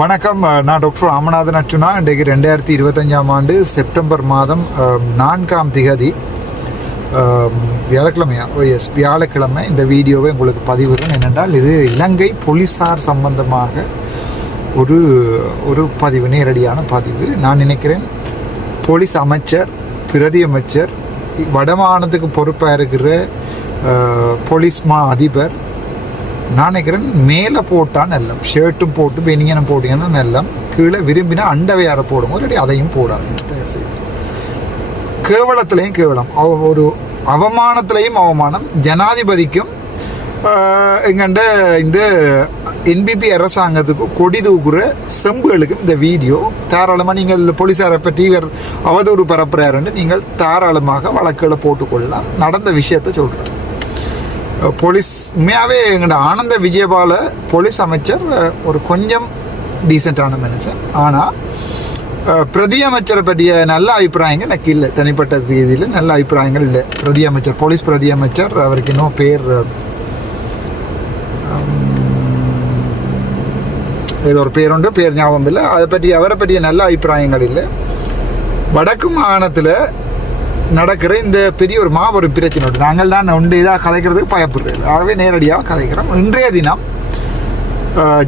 வணக்கம். நான் டாக்டர் ராமநாதன் அர்ச்சுனா. இன்றைக்கு 2025 செப்டம்பர் மாதம் 4ஆம் திகதி வியாழக்கிழமையா வியாழக்கிழமை இந்த வீடியோவை உங்களுக்கு பதிவுறேன். என்னென்றால் இது இலங்கை போலீஸார் சம்பந்தமாக ஒரு பதிவு, நேரடியான பதிவு. நான் நினைக்கிறேன் போலீஸ் அமைச்சர், பிரதி அமைச்சர், வடமாகாணத்துக்கு பொறுப்பாக இருக்கிற போலீஸ் மா அதிபர், நான் நினைக்கிறேன் மேலே போட்டால் நல்லம், ஷர்ட்டும் போட்டு பெனியனும் போட்டிங்கன்னா நல்லம், கீழே விரும்பினா அண்டவையாரை போடும், ஒரு அதையும் போடாது. கேவலத்திலையும் கேவலம், ஒரு அவமானத்திலையும் அவமானம். ஜனாதிபதிக்கும் எங்கண்ட இந்த என்பிபி அரசாங்கத்துக்கு கொடி தூக்குற செம்புகளுக்கும் இந்த வீடியோ தாராளமாக நீங்கள் போலீஸாரை பற்றி இவர் அவதூறு பரப்புறாருன்னு நீங்கள் தாராளமாக வழக்குகளை போட்டுக்கொள்ளலாம். நடந்த விஷயத்தை சொல்கிறேன். போலீஸ் உண்மையாகவே எங்களோட ஆனந்த விஜயபால போலீஸ் அமைச்சர் ஒரு கொஞ்சம் டீசெண்டான மனுஷன். ஆனால் பிரதி அமைச்சரை பற்றிய நல்ல அபிப்பிராயங்கள் எனக்கு இல்லை. தனிப்பட்ட ரீதியில் நல்ல அபிப்பிராயங்கள் இல்லை. பிரதி அமைச்சர், போலீஸ் பிரதி அமைச்சர், அவருக்கு இன்னும் பேர் ஏதோ ஒரு பேர் உண்டு, பேர் ஞாபகம் இல்லை. அவரை பற்றிய நல்ல அபிப்பிராயங்கள் இல்லை. வடக்கு மாகாணத்தில் நடக்கிற இந்த பெரிய ஒரு மாபெரும் பிரச்சனை நாங்கள் தான் ஒன்று இதாக கதைக்கிறதுக்கு பயப்படுறது. ஆகவே நேரடியாக கதைக்கிறோம். இன்றைய தினம்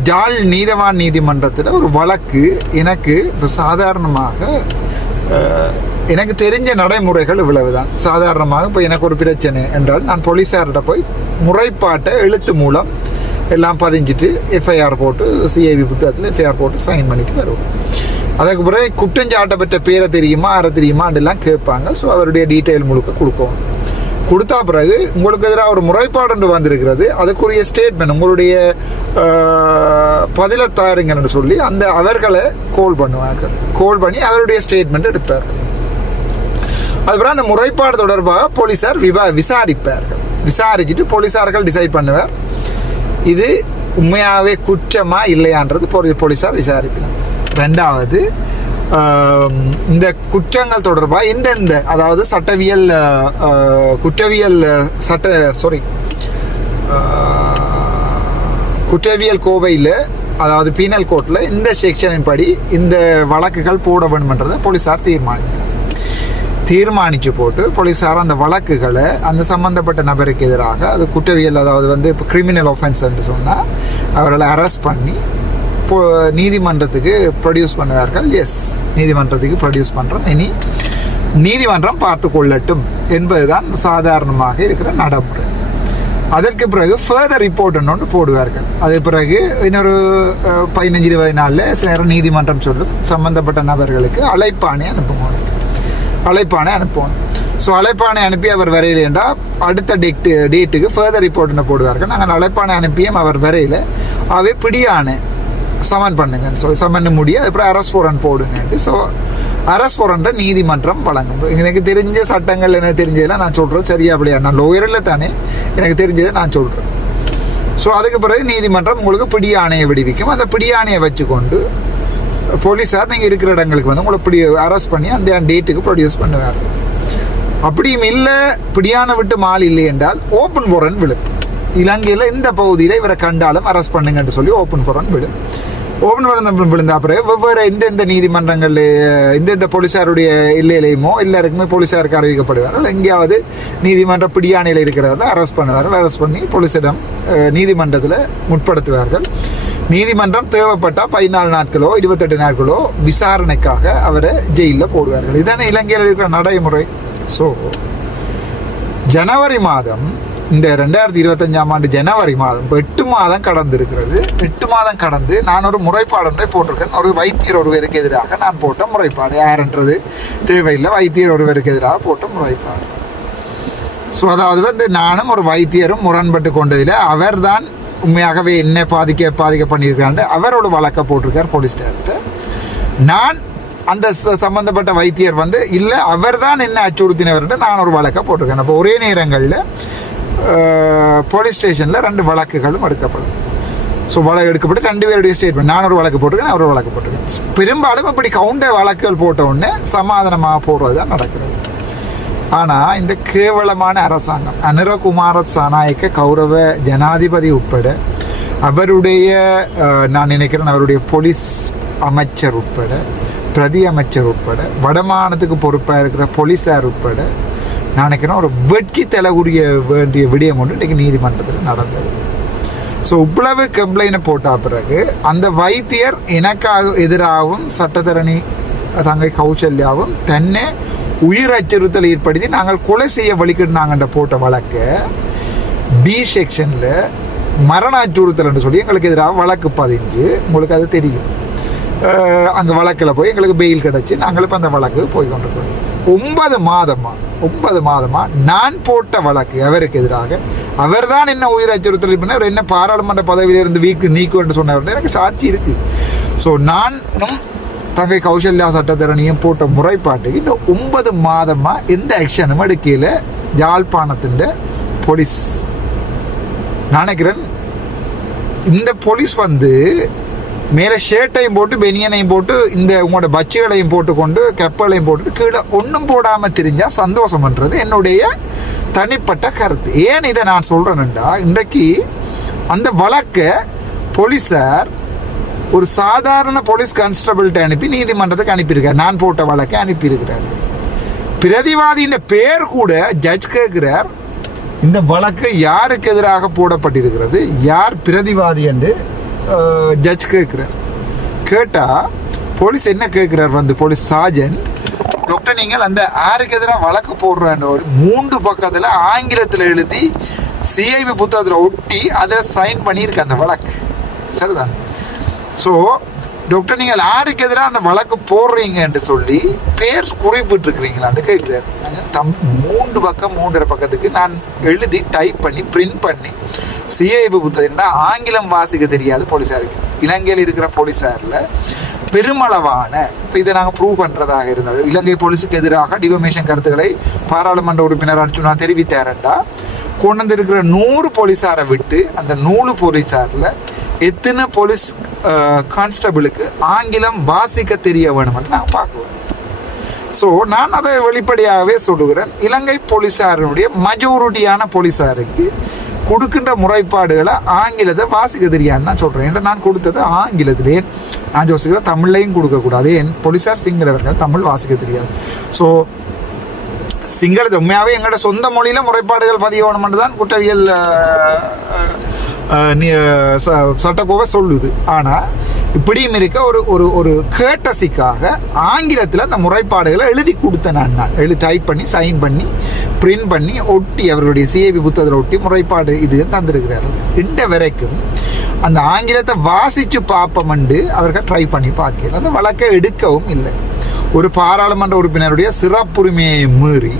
ஜாழ் நீதவான் நீதிமன்றத்தில் ஒரு வழக்கு எனக்கு இப்போ சாதாரணமாக எனக்கு தெரிஞ்ச நடைமுறைகள் இவ்வளவுதான். சாதாரணமாக இப்போ எனக்கு ஒரு பிரச்சனை என்றால் நான் போலீஸார்கிட்ட போய் முறைப்பாட்டை எழுத்து மூலம் எல்லாம் பதிஞ்சிட்டு எஃப்ஐஆர் போட்டு சிஐவி புத்தகத்தில் எஃப்ஐஆர் போட்டு சைன் பண்ணிட்டு வருவோம். அதுக்கு பிறகு குற்றஞ்சாட்டப்பட்ட பேரை தெரியுமா, அரை தெரியுமா அப்படிலாம் கேட்பாங்க. ஸோ அவருடைய டீட்டெயில் முழுக்க கொடுக்கும். கொடுத்தா பிறகு உங்களுக்கு எதிராக ஒரு முறைப்பாடு ஒன்று வந்திருக்கிறது, அதுக்குரிய ஸ்டேட்மெண்ட் உங்களுடைய பதிலை தாருங்கன்னு சொல்லி அந்த அவர்களை கோல் பண்ணுவார்கள். கோல் பண்ணி அவருடைய ஸ்டேட்மெண்ட் எடுப்பார். அதுக்கப்புறம் அந்த முறைப்பாடு தொடர்பாக போலீஸார் விசாரிப்பார்கள். விசாரிச்சுட்டு போலீஸார்கள் டிசைட் பண்ணுவார் இது உண்மையாகவே குற்றமா இல்லையான்றது போலீஸார் விசாரிப்பார். ரெண்டாவது, இந்த குற்றங்கள் தொடர்பாக எந்தெந்த, அதாவது சட்டவியல் குற்றவியல் கோவையில், அதாவது பீனல் கோர்ட்டில் இந்த செக்ஷனின் படி இந்த வழக்குகள் போட வேண்டும்ன்றதை போலீஸார் தீர்மானித்து போட்டு போலீஸார் அந்த வழக்குகளை அந்த சம்பந்தப்பட்ட நபருக்கு எதிராக, அது குற்றவியல், அதாவது இப்போ கிரிமினல் ஒஃபென்ஸ் என்று சொன்னால் அவர்களை அரெஸ்ட் பண்ணி நீதிமன்றத்துக்கு ப்ரொடியூஸ் பண்ணுவார்கள். நீதிமன்றத்துக்கு ப்ரொடியூஸ் பண்ணுறோம், இனி நீதிமன்றம் பார்த்து கொள்ளட்டும் என்பதுதான் சாதாரணமாக இருக்கிற நடைமுறை. அதற்கு பிறகு ஃபர்தர் ரிப்போர்ட் ஒன்று போடுவார்கள். அது பிறகு இன்னொரு 15-20 நாளில் சில நீதிமன்றம் சொல்லும் சம்பந்தப்பட்ட நபர்களுக்கு அழைப்பாணை அனுப்புவோம். ஸோ அழைப்பாணை அனுப்பி அவர் வரையில் என்றால் அடுத்த டேட்டுக்கு ஃபர்தர் ரிப்போர்ட் என்ன போடுவார்கள். நாங்கள் அழைப்பாணை அனுப்பியும் அவர் வரையில் அவை பிடியானை சமன் பண்ணுங்கன்னு சொல்லி சமன் முடிய அதுக்கப்புறம் அரெஸ்ட் வாரண்ட் போடுங்கன்ட்டு. ஸோ அரெஸ்ட் வாரண்ட்டை நீதிமன்றம் வழங்கும். எனக்கு தெரிஞ்ச சட்டங்கள் எனக்கு தெரிஞ்சதெல்லாம் நான் சொல்கிறேன். சரியா அப்படியா, நான் லோயரில் தானே எனக்கு தெரிஞ்சதை நான் சொல்கிறேன். ஸோ அதுக்கு பிறகு நீதிமன்றம் உங்களுக்கு பிடியாணையை விடுவிக்கும். அந்த பிடியாணையை வச்சுக்கொண்டு போலீஸார் நீங்கள் இருக்கிற இடங்களுக்கு வந்து உங்களை அரெஸ்ட் பண்ணி அந்த டேட்டுக்கு ப்ரொடியூஸ் பண்ணுவார். அப்படியும் இல்லை, பிடியான விட்டு மால் இல்லை என்றால் ஓப்பன் வாரண்ட் விழும். இலங்கையில் இந்த பகுதியில் இவரை கண்டாலும் அரெஸ்ட் பண்ணுங்கன்னு சொல்லி ஓப்பன் வாரண்ட் விழும். ஓப்பன் வாரண்ட் விழுந்த அப்புறம் வெவ்வேறு எந்தெந்த நீதிமன்றங்கள் எந்தெந்த போலீஸாருடைய இல்லையிலையுமோ எல்லாருக்குமே போலீஸாருக்கு அறிவிக்கப்படுவார்கள். எங்கேயாவது நீதிமன்ற பிடியாணையில் இருக்கிறவர்கள் அரெஸ்ட் பண்ணுவார்கள். அரெஸ்ட் பண்ணி போலீஸிடம் நீதிமன்றத்தில் முற்படுத்துவார்கள். நீதிமன்றம் தேவைப்பட்டால் 14 நாட்களோ 28 நாட்களோ விசாரணைக்காக அவரை ஜெயிலில் போடுவார்கள். இதுதானே இலங்கையில் இருக்கிற நடைமுறை. ஸோ ஜனவரி மாதம், இந்த 2025 ஜனவரி மாதம் 8 மாதம் கடந்திருக்கிறது. 8 மாதம் கடந்து நான் ஒரு முறைப்பாடு போட்டிருக்கேன். ஒரு வைத்தியர் ஒருவருக்கு எதிராக நான் போட்ட முறைப்பாடு, யாருன்றது தேவையில்லை, வைத்தியர் ஒருவருக்கு எதிராக போட்ட முறைப்பாடு. ஸோ அதாவது நானும் ஒரு வைத்தியரும் முரண்பட்டு கொண்டதில் அவர் தான் உண்மையாகவே என்ன பாதிக்க பண்ணியிருக்காண்டு அவரோட வழக்கை போட்டிருக்கார் போலீஸ் ஸ்டேஷன்ட்ட. நான் அந்த சம்பந்தப்பட்ட வைத்தியர் இல்லை அவர் தான் என்ன அச்சுறுத்தினவர்ன்ட்டு நான் ஒரு வழக்கை போட்டிருக்கேன். அப்போ ஒரே நேரங்களில் போலீஸ் ஸ்டேஷனில் 2 வழக்குகளும் எடுக்கப்படும். ஸோ எடுக்கப்பட்டு 2 பேருடைய ஸ்டேட்மெண்ட், நான் ஒரு வழக்கு போட்டிருக்கேன், அவர் ஒரு வழக்கு போட்டிருக்கேன். பெரும்பாலும் இப்படி கவுண்டர் வழக்குகள் போட்ட உடனே சமாதானமாக போடுறது தான் நடக்கிறது. ஆனால் இந்த கேவலமான அரசாங்கம் அனுர குமார சாநாயக்க கௌரவ ஜனாதிபதி உட்பட அவருடைய நான் நினைக்கிறேன் அவருடைய போலீஸ் அமைச்சர் உட்பட பிரதி அமைச்சர் உட்பட வடமாநிலத்துக்கு பொறுப்பாக இருக்கிற போலீஸார் உட்பட நான் நினைக்கிறேன் ஒரு வெட்கி தலைகுரிய வேண்டிய விடயம் ஒன்று இன்றைக்கு நீதிமன்றத்தில் நடந்தது. ஸோ இவ்வளவு கம்ப்ளைண்ட் போட்ட பிறகு அந்த வைத்தியர் எனக்காக எதிராகவும் சட்டத்தரணி தங்கை கௌசல்யாவும் தன்னை உயிர் அச்சுறுத்தல் ஏற்படுத்தி நாங்கள் கொலை செய்ய வழிக்கிட்டாங்கன்ற போட்ட வழக்கை பி செக்ஷனில் மரண அச்சுறுத்தல் என்று சொல்லி எங்களுக்கு எதிராக வழக்கு பதிஞ்சு, உங்களுக்கு அது தெரியும், அங்கே வழக்கில் போய் எங்களுக்கு பெயில் கிடச்சி நாங்கள் இப்போ அந்த வழக்கு போய் கொண்டிருக்கோம். 9 மாதமாக நான் போட்ட வழக்கு அவருக்கு எதிராக அவர் தான் என்ன உயிர் அச்சுறுத்தல் பண்ணவர், என்ன பாராளுமன்ற பதவியிலிருந்து நீக்கும் என்று சொன்னவர் எனக்கு சாட்சி இருக்குது. ஸோ நானும் தங்கை கௌசல்யா சட்டத்தரணியும் போட்ட முறைப்பாட்டுக்கு இந்த 9 மாதமாக எந்த ஆக்ஷனும் எடுக்கையில் யாழ்ப்பாணத்தின் போலீஸ் நினைக்கிறேன். இந்த போலீஸ் வந்து மேலே ஷர்ட்டையும் போட்டு பெனியனையும் போட்டு இந்த உங்களோட பச்சுகளையும் போட்டுக்கொண்டு கப்பலையும் போட்டுட்டு கீழே ஒன்றும் போடாமல் தெரிஞ்சால் சந்தோஷம்ன்றது என்னுடைய தனிப்பட்ட கருத்து. ஏன் இதை நான் சொல்கிறேன்டா, இன்றைக்கு அந்த வழக்கை போலீஸார் ஒரு சாதாரண போலீஸ் கான்ஸ்டபிள்கிட்ட அனுப்பி நீதிமன்றத்துக்கு அனுப்பியிருக்கார். நான் போட்ட வழக்கை அனுப்பியிருக்கிறார். பிரதிவாதியின் பேர் கூட ஜட்ஜ் கேட்கிறார், இந்த வழக்கு யாருக்கு எதிராக போடப்பட்டிருக்கிறது, யார் பிரதிவாதி என்று ஜட்ஜ் கேட்குறார். கேட்டால் போலீஸ் என்ன கேட்குறார், வந்து போலீஸ் சார்ஜன், டாக்டர் நீங்கள் அந்த யாருக்கு எதிராக வழக்கு போடுறான்னு ஒரு 3 பக்கத்தில் ஆங்கிலத்தில் எழுதி சிஐபி புத்தகத்தில் ஒட்டி அதில் சைன் பண்ணியிருக்கு அந்த வழக்கு. சரிதான். ஸோ டாக்டர் நீங்கள் யாருக்கு எதிராக அந்த வழக்கு போடுறீங்க என்று சொல்லி பேர் குறிப்பிட்டிருக்கிறீங்களான்னு கேட்குறாரு. 3 பக்கம் 3.5 பக்கத்துக்கு நான் எழுதி டைப் பண்ணி பிரிண்ட் பண்ணி சிஐபி புத்தகம்னா ஆங்கிலம் வாசிக்க தெரியாது போலீஸாருக்கு. இலங்கையில் இருக்கிற போலீஸாரில் பெருமளவான, இப்போ இதை நாங்கள் ப்ரூவ் பண்ணுறதாக இருந்தாலும் இலங்கை போலீஸுக்கு எதிராக டிஃபமேஷன் கருத்துக்களை பாராளுமன்ற உறுப்பினர் அர்ச்சுனா தெரிவித்தாருண்டா, கொண்டு வந்திருக்கிற 100 போலீஸாரை விட்டு அந்த 100 போலீஸாரில் எத்தனை போலீஸ் கான்ஸ்டபிளுக்கு ஆங்கிலம் வாசிக்க தெரிய வேணும்னு நான் பார்க்குவேன். ஸோ நான் அதை வெளிப்படையாகவே சொல்லுகிறேன், இலங்கை போலீஸாருடைய மெஜாரிட்டியான போலீஸாருக்கு கொடுக்கின்ற முறைப்பாடுகளை ஆங்கிலத்தை வாசிக்க தெரியான்னு நான் சொல்கிறேன். ஏன்னா நான் கொடுத்தது ஆங்கிலத்திலே, நான் யோசிக்கிறேன் தமிழ்லையும் கொடுக்கக்கூடாது. என் போலீஸார் சிங்களவர்கள் தமிழ் வாசிக்க தெரியாது. ஸோ சிங்களத்தை உண்மையாகவே எங்களோட சொந்த மொழியில் முறைப்பாடுகள் பதிய வேணும்னு தான் குற்றவியல் சட்டக்கோவை சொல்லுது. ஆனால் இப்படியும் இருக்க ஒரு ஒரு ஒரு கேட்டசிக்காக ஆங்கிலத்தில் அந்த முறைப்பாடுகளை எழுதி கொடுத்தேன். நான் டைப் பண்ணி சைன் பண்ணி பிரிண்ட் பண்ணி ஒட்டி அவர்களுடைய சிஐபி புத்தகத்தில் ஒட்டி முறைப்பாடு இது தந்திருக்கிறார்கள். இந்த வரைக்கும் அந்த ஆங்கிலத்தை வாசித்து பார்ப்போம்ண்டு அவர்கள் ட்ரை பண்ணி பார்க்கல. அந்த வழக்கை எடுக்கவும் இல்லை. ஒரு பாராளுமன்ற உறுப்பினருடைய சிறப்புரிமையை மீறி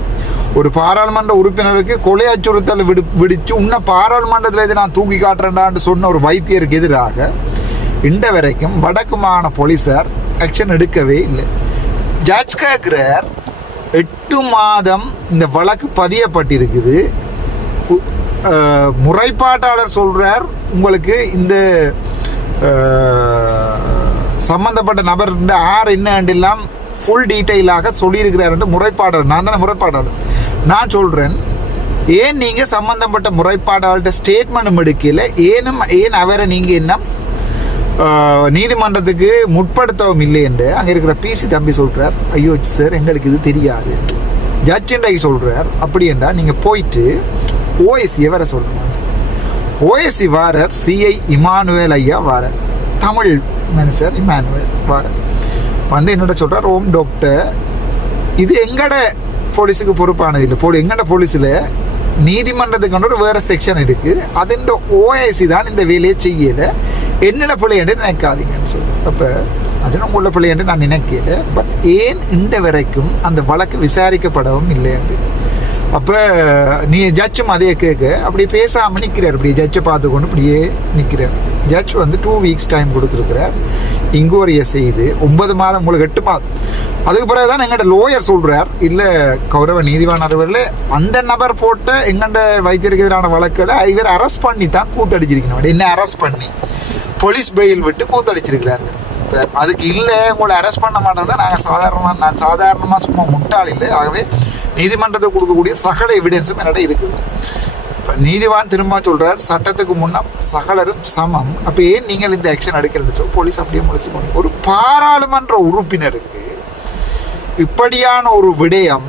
ஒரு பாராளுமன்ற உறுப்பினருக்கு கொலை அச்சுறுத்தல் விடுச்சு இன்னும் பாராளுமன்றத்தில் இதை நான் தூக்கி காட்டுறேன்டான்னு சொன்ன ஒரு வைத்தியருக்கு எதிராக இந்த வரைக்கும் வடக்கு மாகாண போலீஸார் ஆக்ஷன் எடுக்கவே இல்லை. ஜட்ஜ் கேட்கிறார், 8 மாதம் இந்த வழக்கு பதியப்பட்டிருக்குது. முறைப்பாட்டாளர் சொல்றார், உங்களுக்கு இந்த சம்பந்தப்பட்ட நபர் யார் என்னெல்லாம் ஃபுல் டீட்டெயிலாக சொல்லியிருக்கிறார் என்று முறைப்பாளர், நான் தானே முறைப்பாடாளர், நான் சொல்கிறேன், ஏன் நீங்கள் சம்பந்தப்பட்ட முறைப்பாடாளர்கிட்ட ஸ்டேட்மெண்ட்டும் எடுக்கல, ஏன் அவரை நீங்கள் என்ன நீதிமன்றத்துக்கு முற்படுத்தவும் இல்லை என்று அங்கே இருக்கிற பிசி தம்பி சொல்கிறார். ஐயோ சார் எங்களுக்கு இது தெரியாது. ஜட்ஜ் இன்றைக்கு சொல்கிறார், அப்படி என்றால் நீங்கள் போயிட்டு ஓஎஸ்சியை வர சொல்லுங்க. ஓஎஸ்சி வாரர் சிஐ இமானுவேல் ஐயா வாரர், தமிழ் மனுஷர் இமானுவேல் வாரர் வந்து என்னோட சொல்கிறார், ஓம் டாக்டர் இது எங்கட போலீஸுக்கு பொறுப்பானது இல்லை, எங்கட போலீஸில் நீதிமன்றத்துக்கு ஒரு வேறு செக்ஷன் இருக்குது, அது ஓஎஸ்சி தான் இந்த வேலையை செய்யலை, என்னென்ன பிள்ளை என்று நினைக்காதீங்கன்னு சொல்லி. அப்போ அது உள்ள பிள்ளை என்று நான் நினைக்கல. பட் ஏன் இந்த வரைக்கும் அந்த வழக்கு விசாரிக்கப்படவும் இல்லை என்று. அப்போ நீ ஜட்ஜும் அதே கேட்க அப்படி பேசாமல் நிற்கிறார். இப்படி ஜட்ஜை பார்த்து கொண்டு இப்படியே நிற்கிறார். ஜட்ஜ் வந்து 2 வீக்ஸ் டைம் கொடுத்துருக்கிறார் இன்கொயரியை செய்து. 9 மாதம் உங்களுக்கு 8 மாதம். அதுக்கு பிறகு தான் எங்கள்கிட்ட லோயர் சொல்கிறார், இல்லை கௌரவ நீதிவான் அவர்களே அந்த நபர் போட்ட எங்கள்கிட்ட வைத்தியருக்கு எதிரான வழக்கில் இவர் அரெஸ்ட் பண்ணி தான் கூத்தடிச்சிருக்கணும். என்ன அரெஸ்ட் பண்ணி போலீஸ் பெயில் விட்டு கூத்தடிச்சிருக்கிறாரு. அதுக்கு இல்லை உங்களை அரெஸ்ட் பண்ண மாட்டோம்னா நான் சாதாரணமாக சும்மா முட்டாள் இல்லை. ஆகவே நீதிமன்றத்தை கொடுக்கக்கூடிய சகல எவிடன்ஸும் என்னிட இருக்குது. நீதிவான் திரும்ப சொல்றார், சட்டத்துக்கு முன்னா சகலரும் சமம். அப்ப ஏன் நீங்கள் இந்த ஆக்ஷன் எடுக்கலன்னு போலீஸ் அப்படியே முழுசி போனீங்க. ஒரு பாராளுமன்ற உறுப்பினருக்கு இப்படியான ஒரு விடயம்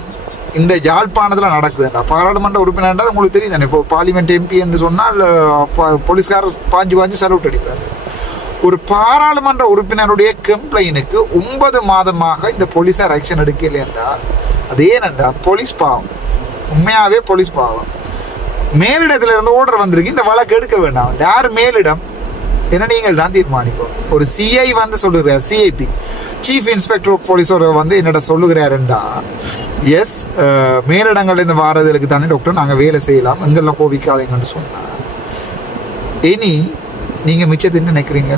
இந்த யாழ்ப்பாணத்தில் நடக்குதுண்டா. பாராளுமன்ற உறுப்பினர்ன்றது உங்களுக்கு தெரியும் தானே. இப்போ பார்லிமெண்ட் எம்பி என்று சொன்னால் போலீஸ்காரர் பாஞ்சு சல்யூட் அடிப்பார். ஒரு பாராளுமன்ற உறுப்பினருடைய கம்ப்ளைனுக்கு 9 மாதமாக இந்த போலீஸார் ஆக்ஷன் எடுக்கலையேண்டா. அது ஏனண்டா போலீஸ் பாவம், உண்மையாகவே போலீஸ் பாவம். மேலிடத்துல இருந்து ஆர்டர் வந்திருக்கு, இந்த வழக்கு எடுக்க வேண்டாம். யார் மேலிடம் என்ன நீங்கள் தான் தீர்மானிக்கும். ஒரு சிஐ வந்து சொல்லுகிறார், சிஐபி சீஃப் இன்ஸ்பெக்டர் ஆஃப் போலீஸோட வந்து என்னோட சொல்லுகிறாருண்டா, எஸ் மேலிடங்கள்லேருந்து வாரதுக்கு தானே டாக்டர் நாங்கள் வேலை செய்யலாம், எங்கெல்லாம் கோவிக்காதீங்கன்னு சொன்னால். இனி நீங்கள் மிச்சத்தை நினைக்கிறீங்க.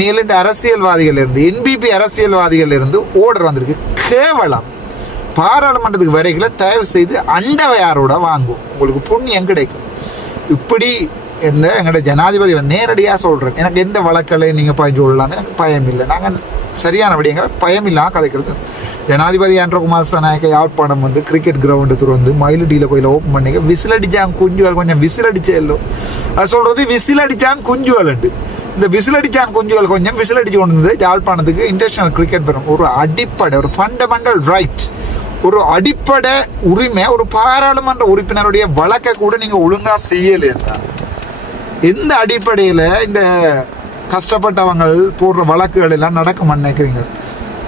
மேல இந்த அரசியல்வாதிகள் இருந்து என்பிபி அரசியல்வாதிகள் இருந்து ஆர்டர் வந்திருக்கு. கேவலம் பாராளுமன்றத்துக்கு வரைகளை தயவு செய்து அண்டவையாரோட வாங்கும், உங்களுக்கு புண்ணியம் கிடைக்கும். இப்படி எங்களோட ஜனாதிபதி நேரடியாக சொல்கிறேன், எனக்கு எந்த வழக்கில் நீங்கள் பயன் சொல்லலாம், எனக்கு பயம் இல்லை. நாங்கள் சரியான விடயங்களை பயம் இல்லாமல் கதைக்கிறது. ஜனாதிபதி ஆண்ட்ரோகுமார் சனாயக்க யாழ்ப்பாணம் வந்து கிரிக்கெட் கிரவுண்டு திறந்து மயிலடியில் கோயில ஓப்பன் பண்ணிக்க விசிலடிச்சான் குஞ்சுவல், கொஞ்சம் விசிலடிச்சேல்லோ அது சொல்கிறது, விசிலடிச்சான் குஞ்சுவல்ண்டு. இந்த விசிலடிச்சான் குஞ்சுவல் கொஞ்சம் விசிலடிச்சு கொண்டு வந்து யாழ்ப்பாணத்துக்கு இன்டர்நேஷனல் கிரிக்கெட் பெறும். ஒரு அடிப்படை, ஒரு ஃபண்டமெண்டல் ரைட், ஒரு அடிப்படை உரிமை ஒரு பாராளுமன்ற உறுப்பினருடைய வழக்கை கூட நீங்கள் ஒழுங்காக செய்யலைன்னா எந்த அடிப்படையில் இந்த கஷ்டப்பட்டவங்க போடுற வழக்குகள் எல்லாம் நடக்குமான்னு நினைக்கிறீங்க?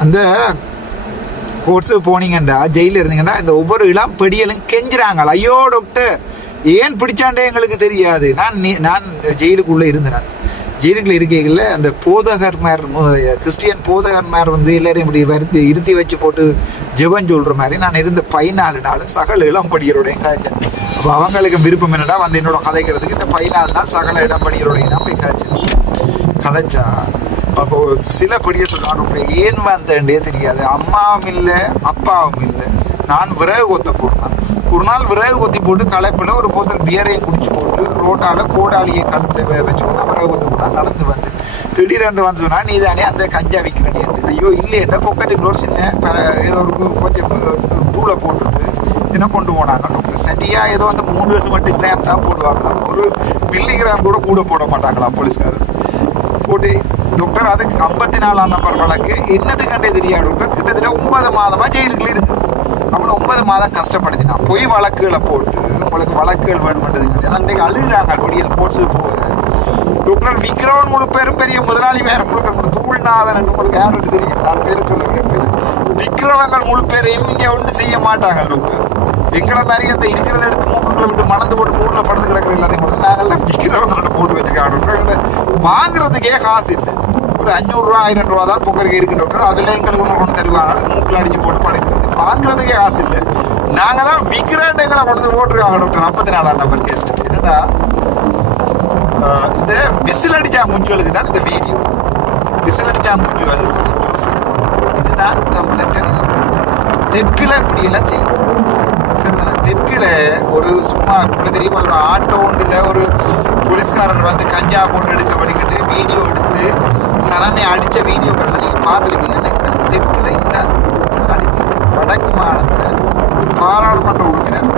அந்த கோர்ட்ஸுக்கு போனீங்கன்னா ஜெயிலில் இருந்தீங்கன்னா இந்த ஒவ்வொரு இளம் பெடியலும் கெஞ்சுறாங்க, ஐயோ டாக்டர் ஏன் பிடிச்சாண்டே எங்களுக்கு தெரியாது. நான் ஜெயிலுக்குள்ளே இருந்தேன். ஜெயிலுக்குள்ள இருக்கைகளில் அந்த போதகர்மார், கிறிஸ்டியன் போதகர்மார் வந்து எல்லாரையும் இப்படி இருத்தி வச்சு போட்டு ஜெபம் சொல்கிற மாதிரி நான் இருந்த 14 நாள் சகல இளம்படியருடைய காய்ச்சல். அப்போ அவங்களுக்கு விருப்பம் என்னடா வந்து என்னோட கதைக்கிறதுக்கு இந்த 14 நாள் சகல இளம்படியருடைய நான் போய் கதைச்சா அப்போ சில படிய சொல்லுவாங்க, ஏன் வந்தேன்டே தெரியாது, அம்மாவும் இல்லை அப்பாவும் இல்லை, நான் விறகு கொத்த போடுறேன். ஒரு நாள் விறகு கொத்தி போட்டு களைப்பில் ஒரு போத்தல் பியரையும் குடிச்சு போட்டு ரோட்டால் கோடாளியை கழுத்தில் வச்சோன்னா விறகு கொத்த போனால் நடந்து வந்து திடீரென்று வந்து சொன்னால் நீ தானே அந்த கஞ்சா விற்கிறேன். ஐயோ இல்லையேண்டா பொக்கெட்டுக்குள்ள ஒரு சின்ன ஏதோ ஒரு கொஞ்சம் தூளை போட்டுட்டு என்ன கொண்டு போனாங்க. சரியாக ஏதோ அந்த 3 வருஷம் மட்டும் கிராம் தான் போடுவாங்களாம், ஒரு மில்லிகிராம் கூட போட மாட்டாங்களாம் போலீஸ்காரர். போட்டு டாக்டர் அதுக்கு 54ஆம் நம்பர் வழக்கு என்னது கண்டே தெரியாது டாக்டர், கிட்டத்தட்ட 9 மாதமாக ஜெயிலுக்குள்ள இருக்கு. அப்புறம் 9 மாதம் கஷ்டப்படுத்தினா பொய் வழக்குகளை போட்டு உங்களுக்கு வழக்குகள் வேணுமென்றதுக்கு அன்றைக்கு அழுகிறாங்க கொடியல் கோட்ஸுக்கு போகுது. டாக்டர் விக்ரவன் முழு பேரும் பெரிய முதலாளி வேற முழுக்க தூள்நாதன் உங்களுக்கு யாருக்கு தெரியும், நான் பேருக்கு விக்ரவங்கள் முழு பேரையும் இங்கே ஒன்றும் செய்ய மாட்டாங்க டாக்டர். எங்களை மாதிரி அந்த இருக்கிறத எடுத்து மூக்குகளை விட்டு மணந்து போட்டு கூட்டில் படுத்து கிடக்கிற எல்லாத்தையும் கொடுத்து நாங்கள்லாம் விற்கிறவங்களோட போட்டு வச்சுக்காங்க. வாங்குறதுக்கே காசு இல்லை, ஒரு 500 ரூபா 1000 ரூபா தான் பொக்கருக்கு இருக்கு டாக்டர். அதில் எங்களுக்கு ஒன்று தருவாங்க, மூக்கில் அடிச்சு போட்டு படுக்கிறது. வாங்குறதுக்கே காசு இல்லை, நாங்கள் தான் விற்கிறேன்னுங்களை கொண்டு போட்டுருவாங்க டாக்டர். 54ஆம் நம்பர் கேஸ் என்னடா இந்த விசில் அடிச்சா குஞ்சுவலுக்கு தான் இந்த வீடியோ. விசில் அடிச்சா குஞ்சுவல் இதுதான் தமிழ். தெற்கில் இப்படியெல்லாம் செய்வது சரிதானே. தெற்கில் ஒரு சும்மா உங்களுக்கு தெரியுமா, ஒரு ஆட்டோ ஒன்றில் ஒரு போலீஸ்காரர் வந்து கஞ்சா போட்டு எடுக்க வலிக்கிட்டு வீடியோ எடுத்து சனமே அடித்த வீடியோக்களில் நீங்கள் பார்த்துருக்கீங்கன்னு நினைக்கிறேன். தெற்கில் இந்த அடிக்கிறது. வடக்கு மாநிலத்தில் ஒரு பாராளுமன்ற உறுப்பினர்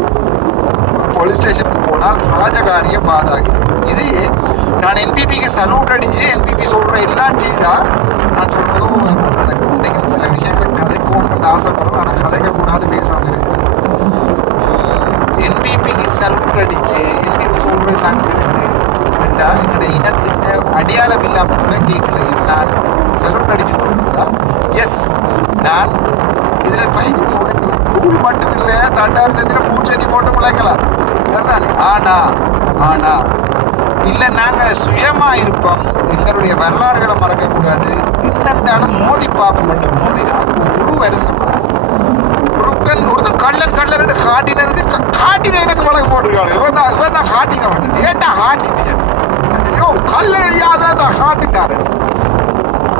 ஒரு போலீஸ் ஸ்டேஷனுக்கு போனால் ராஜகாரிய பாதாகி. இது நான் என்பிபிக்கு சல்யூட் அடித்து என்பிபி சொல்கிற எல்லாம் செய்தால் நான் சொல்கிறதும் நடக்கும். இன்றைக்கு சில விஷயங்களை கதைக்கணும்னு ஆசைப்படுறேன், ஆனால் கதைக்கக்கூடாது பேசாமல் இருக்கிறேன். என்பிபிக்கு சல்யூட் அடித்து என்பிபி சொல்கிற எல்லாம் கேட்டு வேண்டா என்னுடைய இனத்தின் அடையாளம் இல்லாமல் கூட கேட்கல. நான் சல்யூட் அடித்து கொண்டிருந்தா எஸ் நான் இதில் பயங்கரம் உடைக்கல, தூள் மட்டும் இல்லை, தண்டாரத்தில் பூச்செடி போட்டு முளைக்கலாம் சரிதானே. ஆனா இல்லை நாங்கள் சுயமாக இருப்போம், எங்களுடைய வரலாறுகளை மறக்கக்கூடாது. இன்னண்டாலும் மோதி பார்ப்போம் மட்டும் மோதினா ஒரு வருஷமா ஒருத்தன் கள்ளன் காட்டினதுக்கு காட்டின எனக்கு வழக்கு போட்டிருக்காங்க. இவன் தான் காட்டினவன், ஏட்டா காட்டினீங்க, ஐயோ கல்லன் ஐயாதான் காட்டினாரு.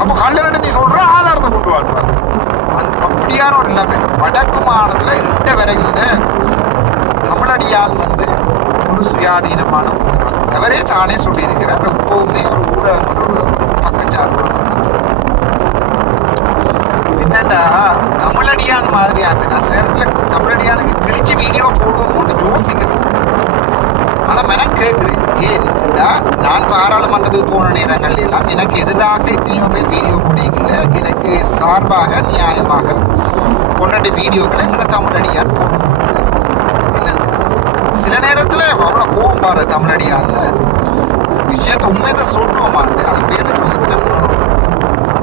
அப்போ கல்லன் நீ சொல்ற ஆதாரத்தை கொண்டு வாட்டுறாங்க. அப்படியான ஒரு இல்லாம வடக்கு மாநிலத்தில் இட்ட வரைக்கும் தமிழடியான் வந்து ஒரு சுயாதீனமான ஊடகம். அவரே தானே சொல்லியிருக்கிறார், எப்பவுமே ஒரு ஊடகம் ஒரு பக்கச்சார்பு. என்னண்டா தமிழடியான் மாதிரியான நான் சில இடத்துல தமிழடியானுக்கு கிழிச்சு வீடியோ போடுவோம்னு யோசிக்கிறேன். நான் பாராளுமன்றத்துக்கு போன நேரங்கள் எல்லாம் எனக்கு எதிராக எத்தனையோ பேர் வீடியோ முடியல, எனக்கு சார்பாக நியாயமாக கொண்டாடி வீடியோக்களை எங்களை தமிழடியார் போடணும். என்னென்ன சில நேரத்தில் அவ்வளோ கோபம் பாரு தமிழடியார்ல விஷயத்த உண்மையை சொல்லுவோமான்னு ஆனால் பேருக்கு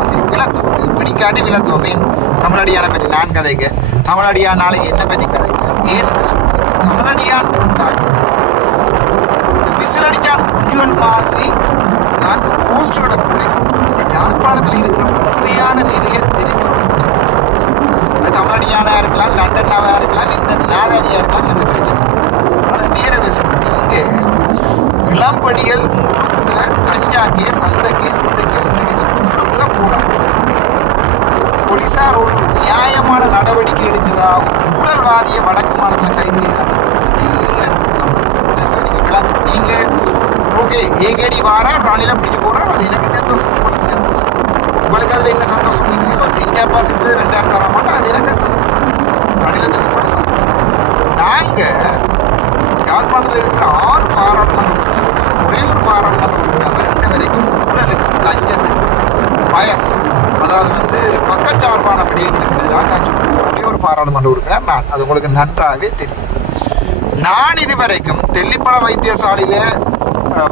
ஓகே விளத்துவோம் இப்படி காட்டி விளத்துவோம். மீன் தமிழடியான பற்றி நான் கதைக்க, தமிழடியான் நாளைக்கு என்ன பற்றி கதைக்க, ஏன் இந்த சொல்றேன் தமிழடியான் கொண்டாங்க இந்த விசிலடிச்சான் குஞ்சுகள் மாதிரி நான் போஸ்டோட கூட இந்த யாழ்ப்பாணத்தில் இருக்கிற உண்மையான நிலையை தெரிஞ்சு அது தமிழடியானா இருக்கலாம், லண்டனாவா இருக்கலாம், இந்த நாதாரியா இருக்கலாம், எனக்கு பிரச்சனை. ஆனால் நேரவே சொல்றேன் இங்கே இளம்படிகள் முழுக்க கஞ்சா கேஸ், அந்த கேஸ், இந்த கேஸ், இந்த கேஸ் உள்ளுக்குள்ள போறாங்க. போலீசார் ஒரு நியாயமான நடவடிக்கை எடுக்குதா? ஒரு ஊழல்வாதியை வடக்கு மாநிலத்தில் கைது செய்யறாங்க இல்லை. நீங்க ஓகே ஏகேடி வாரா ராணில பிடிக்க போறாரு, அது எனக்கு சந்தோஷம், உங்களுக்கு அதுல என்ன சந்தோஷம் இல்லையோ, எங்க அப்பா சித்து 2000 தர மாட்டோம், அது எனக்கு சந்தோஷம், ராணில சொல்லி போட சந்தோஷம். நாங்க யாழ்ப்பாணத்தில் இருக்கிற 6 பாராளுமன்ற உறுப்பினர்கள் ஒரே ஒரு பாராளுமன்ற உறுப்பினர் ரெண்டு வரைக்கும் ஊழலுக்கும் லஞ்சத்துக்கும் பயஸ், அதாவது வந்து பக்கச்சார்பான விடயங்களுக்கு எதிராக காட்சி ஒரே ஒரு பாராளுமன்ற உறுப்பினர் நான். அது உங்களுக்கு நன்றாகவே தெரியும். நான் இதுவரைக்கும் தெல்லிப்பள வைத்தியசாலையில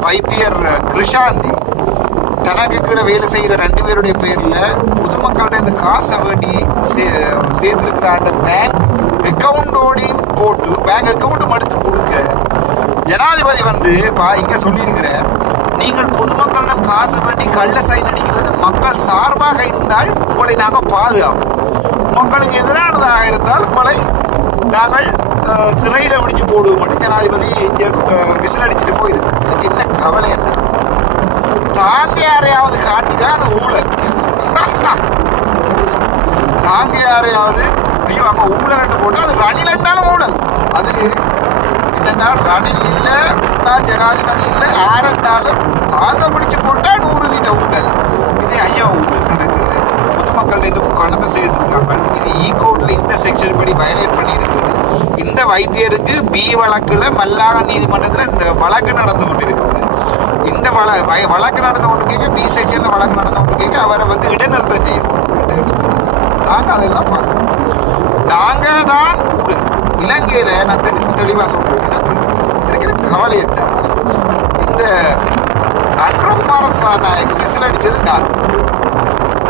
வைத்தியர் கிருஷாந்தி தனக்கு கீழே வேலை செய்கிற 2 பேருடைய பேர்ல பொதுமக்களிட இந்த காசை வேண்டி சேர்த்திருக்கிறாண்ட பேங்க் அக்கௌண்டோடையும் போட்டு பேங்க் அக்கௌண்ட்டும் எடுத்து கொடுக்க ஜனாதிபதி வந்து இங்க சொல்லியிருக்கிறார், நீங்கள் பொதுமக்களிடம் காசு வேண்டி கள்ள சைன் அடிக்கிறது மக்கள் சார்பாக இருந்தால் உங்களை நாங்கள் பாதுகாப்போம், மக்களுக்கு எதிரானதாக இருந்தால் உங்களை நாங்கள் சிறையில் பிடிச்சு போடுவோம். ஜனாதிபதி விசில் அடிச்சுட்டு போயிருக்கு. எனக்கு என்ன கவலை என்ன, தாங்க யாரையாவது காட்டினா அது ஊழல், தாங்க யாரையாவது ஐயோ அங்க ஊழல் போட்டு அது ரணிலண்டாலும் ஊழல். அது என்னன்னா ரணில் இல்லை, முன்னாள் ஜனாதிபதி இல்லை, யாரென்றாலும் தாங்க பிடிச்சு போட்டா 100% ஊழல். இது ஐயோ ஊழல் நடக்குது, பொதுமக்கள் இது கணக்கு செய்திருக்காங்க, இது ஈகோட்ல இந்த செக்ஷன் படி வயலேட் பண்ணியிருக்குது. இந்த வைத்தியருக்கு பி வழக்குல மல்லாக நீதிமன்றத்தில் இந்த வழக்கு நடந்து கொண்டிருக்குது. இந்த வழக்கு நடந்து கொண்டு கேட்க பி செக்ஷன்ல வழக்கு நடந்து கொண்டு கேட்க அவரை வந்து இடைநிறுத்தம் செய்யணும். நாங்க அதெல்லாம் பார்க்கணும். நாங்க தான் இலங்கையில நான் தெளிவா சொல்றேன், எனக்கு கவலை என்ன, இந்த அன்றுகுமார நாயக் விசில் அடிச்சது தான்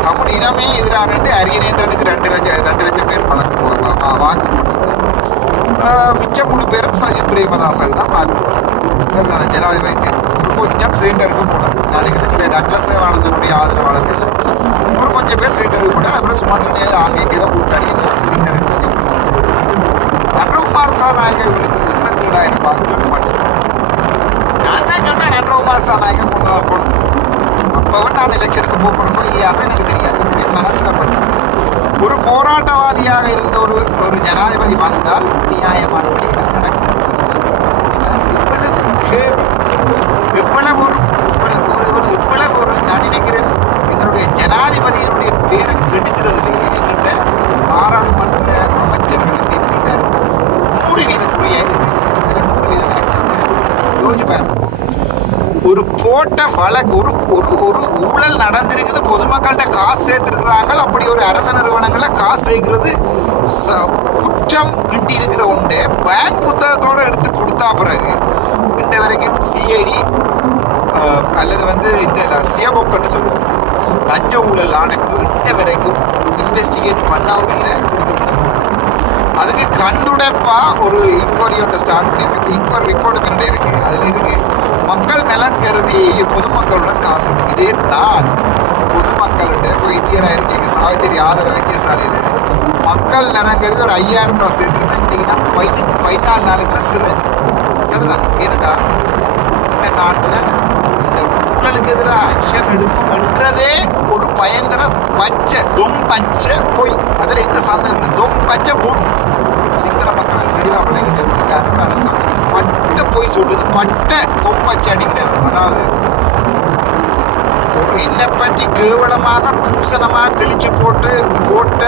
தமிழ் இனமே எதிராக அரியநேந்திரனுக்கு 2 லட்சம் பேர் வாக்கு போட்டது. மிச்சம் 3 பேரும் சஜித் பிரேமதாசாவுக்கு தான் வாக்கு போட்டது. சரிதான ஜனாதிபதி தேர்தல் ஒரு கொஞ்சம் சிலிண்டருக்கு போனார். நாளைக்கு டக்ளஸ் சேவானந்தனுடைய ஆதரவாளர்கள் ஒரு கொஞ்சம் பேர் சிலிண்டருக்கு போட்டார். அப்புறம் சுமந்திரனையால் ஆங்கிலேயே தான் கொடுத்தாடி சிலிண்டருக்கு கொஞ்சம் அன்றுகுமார் நாயகை விழுந்தது 27,000 வாக்குகள் மட்டும்தான். நான் தான் சொன்னேன் அன்றுகுமார் நாயகை கொண்டு போகணும். அப்பவும் நான் எலெக்ஷனுக்கு போகணுமோ இல்லையானோ எனக்கு தெரியாது. என்னுடைய மனசுல பட்டது ஒரு போராட்டவாதியாக இருந்த ஒரு ஜனாதிபதி வந்தால் நியாயமான வழியில் நடக்கும். இவ்வளவு ஒரு நான் நினைக்கிறேன் எங்களுடைய ஜனாதிபதியினுடைய பேரை கெடுக்கிறதுலேயே எங்கிட்ட பாராளுமன்ற அமைச்சர்களுக்கு பின்னர் 100% குறியாக இருக்கு. 100% எனக்கு சேர்ந்து யோசிச்சு பாருங்க, ஒரு போட்ட வழக்கு ஒரு ஊழல் நடந்திருக்குது, பொதுமக்கள்கிட்ட காசு சேர்த்துருக்குறாங்க. அப்படி ஒரு அரசு நிறுவனங்களை காசு சேர்க்கிறது குற்றம் கிட்டி இருக்கிற ஒன்று பேங்க் புத்தகத்தோடு எடுத்து கொடுத்தா பிறகு இன்றைய வரைக்கும் சிஐடி அல்லது வந்து இந்த சியபோக்கன்னு சொல்லுவாங்க லஞ்ச ஊழல் ஆணைக்குழு இன்றைய வரைக்கும் இன்வெஸ்டிகேட் பண்ணவும் இல்லை, கொடுத்துட்டு. அதுக்கு கண்டுடைப்பா ஒரு இன்கொயரி ஒன்று ஸ்டார்ட் பண்ணியிருக்கு. இன்கொயரி ரிப்போர்ட் என்ன இருக்கு, அதில் இருக்கு மக்கள் நலன் கருதி பொதுமக்களுடன் காசு. இதே நான் பொதுமக்களிட வைத்தியராக இருக்கீங்க சாவித்திரி ஆதர வைத்தியசாலையில் மக்கள் நலன் கருதி ஒரு 5000 ரூபாய் சேர்த்துருந்தீங்கன்னா 14 நாளுக்குள்ள சிறுதான். ஏன்னா இந்த நாட்டில் இந்த ஊழலுக்கு எதிராக ஆக்ஷன் எடுப்போம் என்றதே ஒரு பயங்கர பச்சை பொய். அதில் எந்த சந்தேகம் இல்லை, பச்சை பொருள் சிங்கள மக்களை தெளிவாக விளங்கிட்டு அரசாங்கம் பட்ட பொய் சொல்லுது, பட்ட பச்சை அடிக்கிறார். அதாவது ஒரு என்னை பற்றி கேவலமாக தூசணமாக கிழிச்சு போட்ட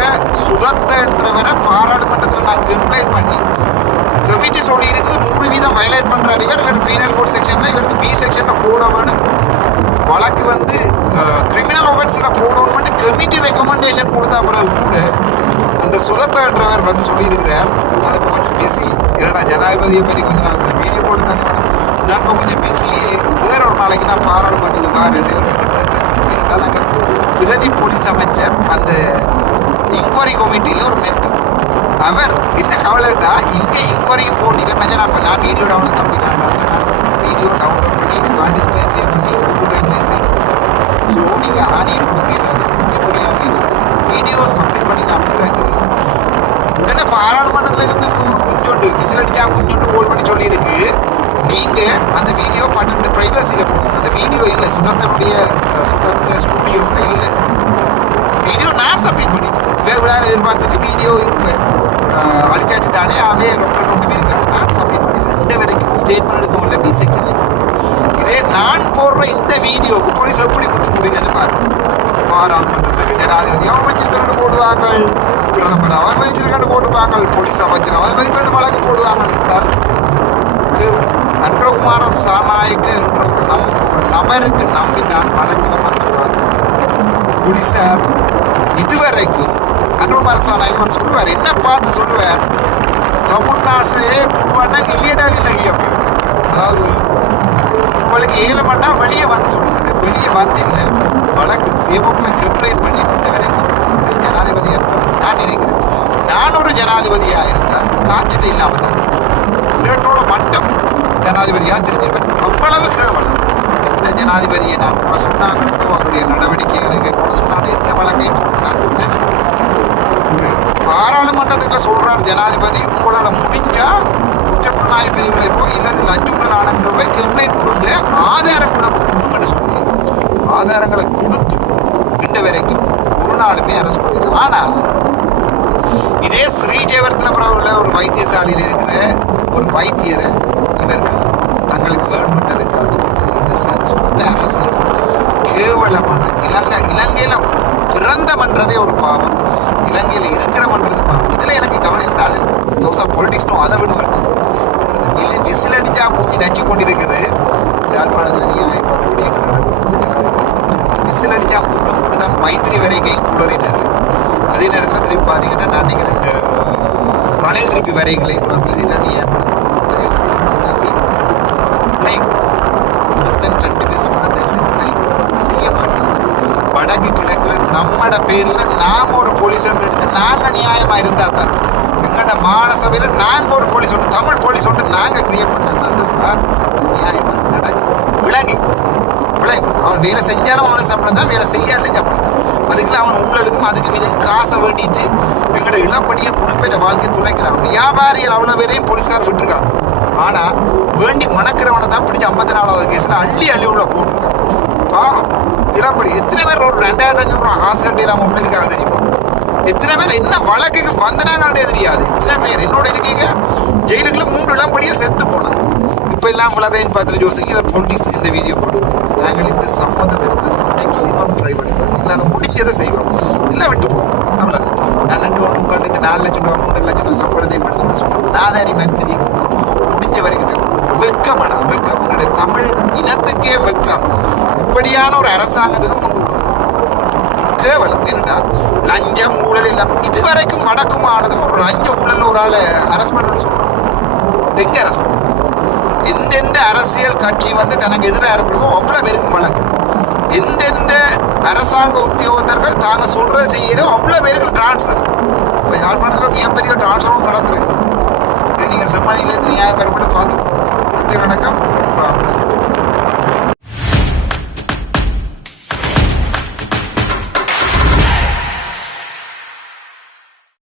சுதத்த என்றவரை பாராளுமன்றத்தில் நான் கம்ப்ளைண்ட் பண்ணி கமிட்டி சொல்லி இருக்குது 100% வயலேட் வயலேட் பண்றாரு இவர் பீனல் கோட் செக்ஷன்ல இவருக்கு பி செக்ஷன்ல போட வேணும் வழக்கு வந்து கிரிமினல் ஒஃபென்ஸ்ல போடணும்னு கமிட்டி ரெக்கமெண்டேஷன் கொடுத்தா பிறகு கூட அந்த சுகத்தன்றவர் வந்து சொல்லியிருக்கிறார் நான் இப்போ கொஞ்சம் பிஸி ஏன்னா ஜனாதிபதியை பற்றி கொஞ்சம் நாள் வீடியோ போட்டு தானே நான் இப்போ கொஞ்சம் பிஸி வேற ஒரு நாளைக்கு நான் பாராளுமன்றத்துக்கு வாரேன் நாங்கள் பிரதி போலீஸ் அமைச்சர் அந்த இன்கொயரி கமிட்டியில் ஒரு மெம்பர் அவர் இந்த கவலைட்டா இங்கே இன்கொயரிக்கு போட்டிங்கன்னா நான் வீடியோ டவுன்லோட் தம்பி நான் வீடியோ டவுன்லோட் பண்ணி ஃபார்ட்டி ஸ்பேஸ் பண்ணி கூகுள் ட்ரைவ்ல ஸோ நீங்கள் ஆணையம் கொடுக்க இல்லாது புத்தி முடியாமல் வீடியோ சப்மிட் பண்ணி நான் பிறகு உடனே பாராளுமன்றத்தில் இருந்து ஒரு கொஞ்சோண்டு விசில் அடிச்சா கொஞ்சோண்டு ஹோல்ட் பண்ணி சொல்லியிருக்கு நீங்கள் அந்த வீடியோ பட்டு ப்ரைவசியில் போடணும் அந்த வீடியோ இல்லை சுதந்திரனுடைய சுதந்திர ஸ்டூடியோவில் இல்லை வீடியோ நான் சப்மிட் பண்ணி விழா எதிர்பார்த்துட்டு வீடியோ இப்போ அடிச்சாச்சு தானே அவே டாக்டர் ஒன்றுமே இருக்காங்க நான் சப்மிட் பண்ணி ரெண்டு வரைக்கும் ஸ்டேட்மெண்ட் எடுக்க முடியல பி செக்ஷனில் இதே நான் போடுற இந்த வீடியோவுக்கு போலீஸ் எப்படி குத்து முடியுதுன்னு பாருங்க பாராளுமன்றத்தில் ஜனாதிபதி அமைச்சர்கள் போடுவாங்க பிரதமர் அமைச்சர்கள் போட்டுப்பாங்க போலீஸ் அமைச்சர் அமைச்சர்கள் வழக்கு போடுவாங்க என்றால் அன்றகுமார சாநாயக்கு என்ற ஒரு நபருக்கு நம்பித்தான் வழக்கில் மக்கள் போலீசார் இதுவரைக்கும் அன்றகுமார சாநாயக்கு சொல்லுவார் என்ன பார்த்து சொல்லுவார் தமிழ்நாசே புண்வாட்டா இல்லையடா இல்லை அதாவது உங்களுக்கு 7 மணி வெளியே வந்து சொல்லுங்க வெளியே வந்தில்லை வழக்கு சேவப்பில் கம்ப்ளைண்ட் பண்ணி கொண்ட வரைக்கும் ஜனாதிபதி நான் நினைக்கிறேன் நான் ஒரு ஜனாதிபதியாக இருந்தால் காய்ச்சல் இல்லாமல் தான் சேட்டோட மட்டம் ஜனாதிபதியாக தெரிஞ்சிருப்பேன் அவ்வளவு கேவலம் எந்த ஜனாதிபதியை நான் குறை சொன்னாங்கன்றோ அவருடைய நடவடிக்கைகளுக்கு குறை சொன்னாலும் எந்த வழக்கையும் போடணும் ஒரு பாராளுமன்றத்துக்குள்ள சொல்றார் ஜனாதிபதி உங்களோட முடிஞ்சா குற்றப்புலனாய்வு பிரிவுகளை போய் இல்லது லஞ்ச ஊழல் ஆணையங்களை போய் கம்ப்ளைண்ட் கொடுங்க ஆதாரங்களை கொடுங்கன்னு சொல்லி ஆதாரங்களை கொடுத்து இன்று வரைக்கும் ஒரு நாளுமே அரெஸ்ட் பண்ணிடுது ஆனா இதே ஸ்ரீ ஜெயவர்த்தனபுரம்ல ஒரு வைத்தியசாலையில் இருக்கிற ஒரு வைத்தியரை இவர்கள் தங்களுக்கு வேண்டுமென்றதுக்காக சுத்த அரசியல் கேவலமான இலங்கையில பிறந்தமன்றதே ஒரு பாவம் இலங்கையில் இருக்கிறமன்றது பாவம் இதுல எனக்கு கவலை உண்டாது தோசா பொலிட்டிக்ஸ்னும் அதை விட வேண்டும் விசில் அடிச்சா மூஞ்சி நச்சு கொண்டிருக்குது யாழ்ப்பாணத்தில் நியாயப்பாடு விசில் அடிச்சா கொஞ்சம் இப்படிதான் மைத்திரி வரைக்கும் குளறினது அதே நேரத்தில் திருப்பி பார்த்தீங்கன்னா நான் நினைக்கிறேன் ரணில் திருப்பி வரைகளை இதெல்லாம் நியாயப்படும் ஒருத்தன் 2 பேர் சொன்னதை செய்ய மாட்டாங்க வடக்கு கிழக்குல நம்மட பேர்ல நாம ஒரு போலீஸ் எடுத்து நாங்க நியாயமா இருந்தா தான் எங்கட மாநசபையில நாங்க ஒரு போலீஸ் ஒன்று தமிழ் போலீஸ் ஒன்று நாங்க கிரியேட் பண்ணா நியாயமா நடக்கும் விளங்கி அவன் வேலை செஞ்சாலும் அவனுக்கு சம்பளம் தான் வேலை செய்யாலும் சம்பளம் அதுக்குள்ள அவன் ஊழலுக்கும் அதுக்கு மீது காசை வேண்டிட்டு எங்களோட இளப்படியை முழுப்பேற்ற வாழ்க்கை துளைக்கிறான் வியாபாரிகள் அவ்வளோ பேரையும் போலீஸ்கார் விட்டுருக்காங்க ஆனா வேண்டி மணக்கிறவனை தான் பிடிச்ச 54வது கேஸ்ல அள்ளி உள்ள போட்டுருக்கான் பாவம் இளப்படி எத்தனை பேர் ஒரு 2500 காசு கட்டி இல்லாமல் உள்ள இருக்காங்க தெரியுமா எத்தனை பேர் என்ன வழக்குக்கு வந்தனாங்களே தெரியாது எத்தனை பேர் என்னோட இருக்கீங்க ஜெயிலுக்குள்ள 3 இளம்படியில் செத்து போனாங்க இப்போ எல்லாம் உள்ளதையும் பார்த்துட்டு ஜோசிக்கு இவர் பொலிட்டிக்ஸ் இந்த வீடியோ போடுவோம் நாங்கள் இந்த சம்மந்தத்திற்கு மேக்சிமம் ட்ரை பண்ணிப்போம் இல்லை முடிஞ்சதை செய்வோம் இல்லை விட்டு போவோம் அவ்வளோதான் நான் 2 1 உங்களுக்கு 4 லட்சம் ரூபா 3 லட்சம் ரூபா சம்பளத்தை படுத்த சொல்லுவேன் நாதாரி மாதிரி தெரியும் முடிஞ்ச வரைக்கும் வெக்கமாடா வெக்கம் உங்களுடைய தமிழ் இனத்துக்கே வெக்கம் இப்படியான ஒரு அரசாங்கத்துக்கு கொண்டு கொடுக்கணும் கேவலம் என்னடா லஞ்சம் ஊழல் எல்லாம் இதுவரைக்கும் அடக்கமானதுல ஒரு லஞ்ச ஊழல் ஒரு ஆளை அரெஸ்ட் பண்ணணும்னு சொல்றோம் எங்க அரெஸ்ட் பண்ணுவோம் எந்தெந்த அரசியல் கட்சி வந்து தனக்கு எதிராக இருக்கிறதோ அவ்வளோ பேருக்கும் வழக்கு எந்தெந்த அரசாங்க உத்தியோகத்தர்கள் தாங்க சொல்றது செய்யறோம் அவ்வளோ பேருக்கு டிரான்ஸ்ஃபர் இப்போ யாழ்ப்பாணத்தில் மிகப்பெரிய டிரான்ஸ்ஃபரும் நடந்திருக்கு நீங்கள் செம்மணியிலேருந்து நியாயம் பெறப்பட்டு பார்த்தோம் நன்றி வணக்கம்